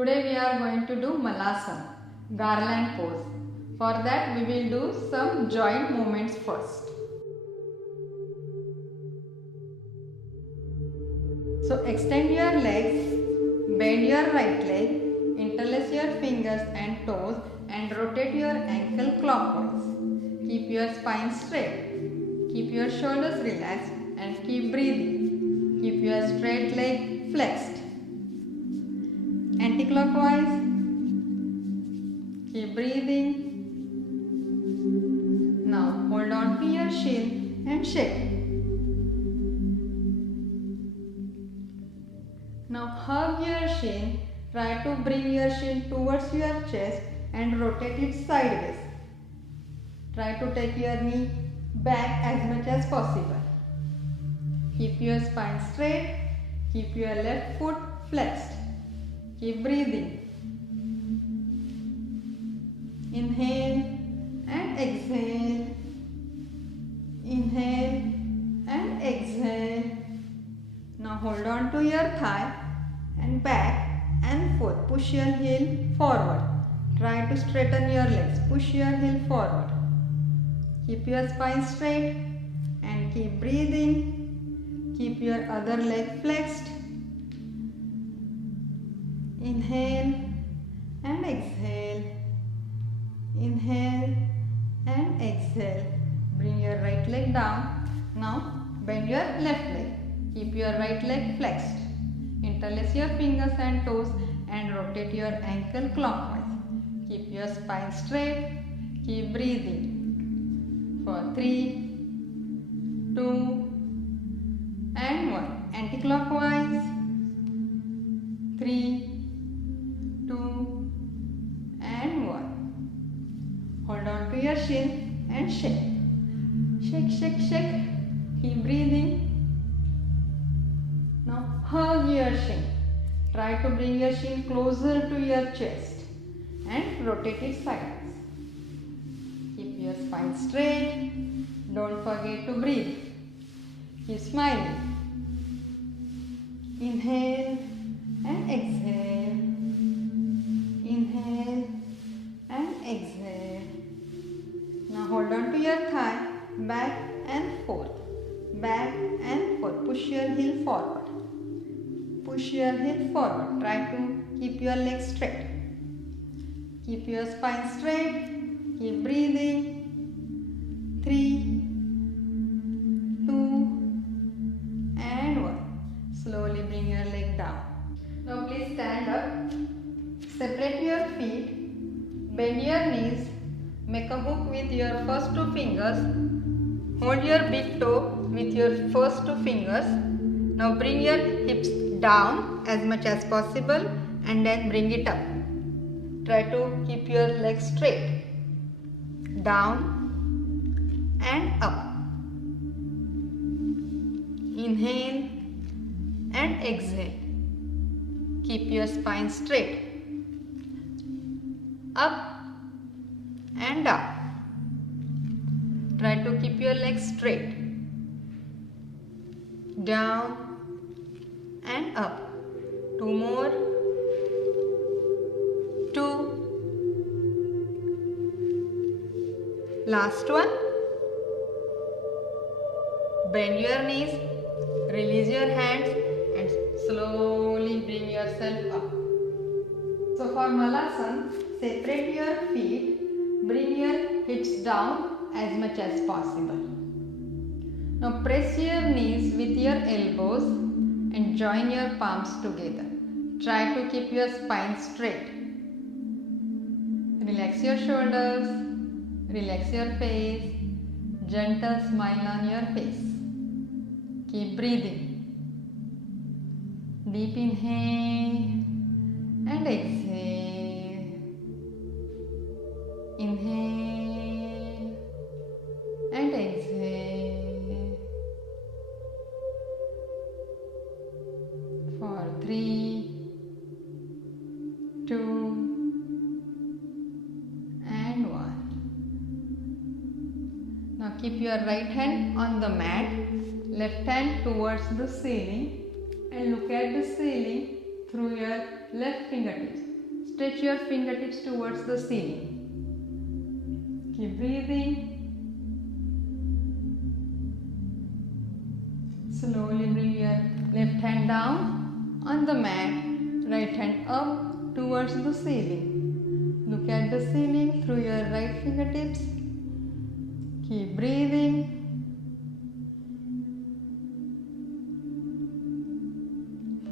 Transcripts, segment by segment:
Today we are going to do Malasana, Garland Pose. For that we will do some joint movements first. So extend your legs, bend your right leg, interlace your fingers and toes and rotate your ankle clockwise. Keep your spine straight. Keep your shoulders relaxed and keep breathing. Keep your straight leg flexed. Anti-clockwise. Keep breathing. Now hold on to your shin and shake. Now hug your shin. Try to bring your shin towards your chest and rotate it sideways. Try to take your knee back as much as possible. Keep your spine straight. Keep your left foot flexed. Keep breathing. Inhale and exhale. Inhale and exhale. Now hold on to your thigh and back and forth. Push your heel forward. Try to straighten your legs. Push your heel forward. Keep your spine straight and keep breathing. Keep your other leg flexed. Inhale and exhale. Inhale and exhale. Bring your right leg down. Now bend your left leg. Keep your right leg flexed. Interlace your fingers and toes and rotate your ankle clockwise. Keep your spine straight. Keep breathing. For 3, 2, and 1. Anti-clockwise. 3, 2, and 1. Hold on to your shin and shake. Shake, shake, shake. Keep breathing. Now hug your shin. Try to bring your shin closer to your chest and rotate it sideways. Keep your spine straight. Don't forget to breathe. Keep smiling. Inhale and exhale. Inhale and exhale. Now hold on to your thigh, back and forth. Back and forth. Push your heel forward. Push your heel forward. Try to keep your legs straight. Keep your spine straight. Keep breathing. 3, 2, and 1. Slowly bring your leg down. Now please stand up. Separate your feet. Bend your knees. Make a hook with your first 2 fingers. Hold your big toe with your first 2 fingers. Now bring your hips down as much as possible and then bring it up. Try to keep your legs straight. Down and up. Inhale and exhale. Keep your spine straight. Up and up. Try to keep your legs straight. Down and up. 2 more. 2. Last one. Bend your knees. Release your hands and slowly bring yourself up. So for Malasana, separate your feet. Bring your hips down as much as possible. Now press your knees with your elbows and join your palms together. Try to keep your spine straight. Relax your shoulders. Relax your face. Gentle smile on your face. Keep breathing. Deep inhale and exhale. Inhale and exhale. For 3, 2, and 1. Now keep your right hand on the mat, left hand towards the ceiling and look at the ceiling through your left fingertips. Stretch your fingertips towards the ceiling. Keep breathing. Slowly bring your left hand down on the mat, right hand up towards the ceiling. Look at the ceiling through your right fingertips. Keep breathing.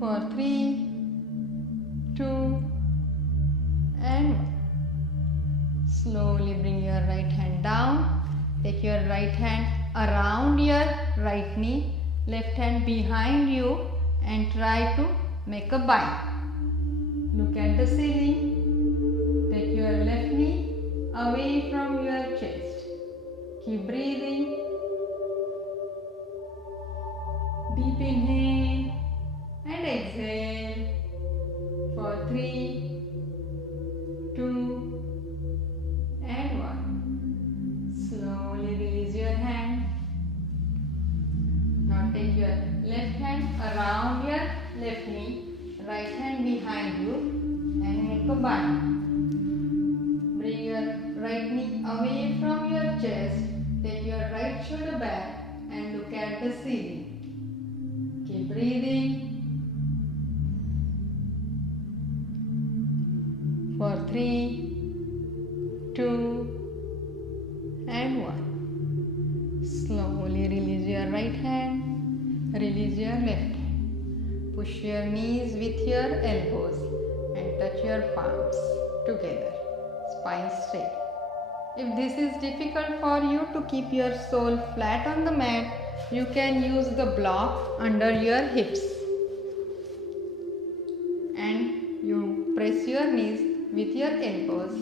For 3, 2, and 1. Slowly bring your right hand down. Take your right hand around your right knee, left hand behind you, and try to make a bind. Look at the ceiling. Take your left knee away from your chest. Keep breathing. Deep inhale and exhale for 3, 2, and 1. Slowly release your hand. Now take your left hand around your left knee, right hand behind you, and make a bind. Bring your right knee away from your chest. Take your right shoulder back and look at the ceiling. Keep breathing. For 3, 2, and 1. Slowly release your right hand, release your left hand. Push your knees with your elbows and touch your palms together, spine straight. If this is difficult for you to keep your sole flat on the mat, you can use the block under your hips and you press your knees with your elbows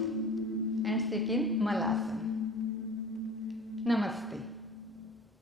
and sit in Malasana. Namaste.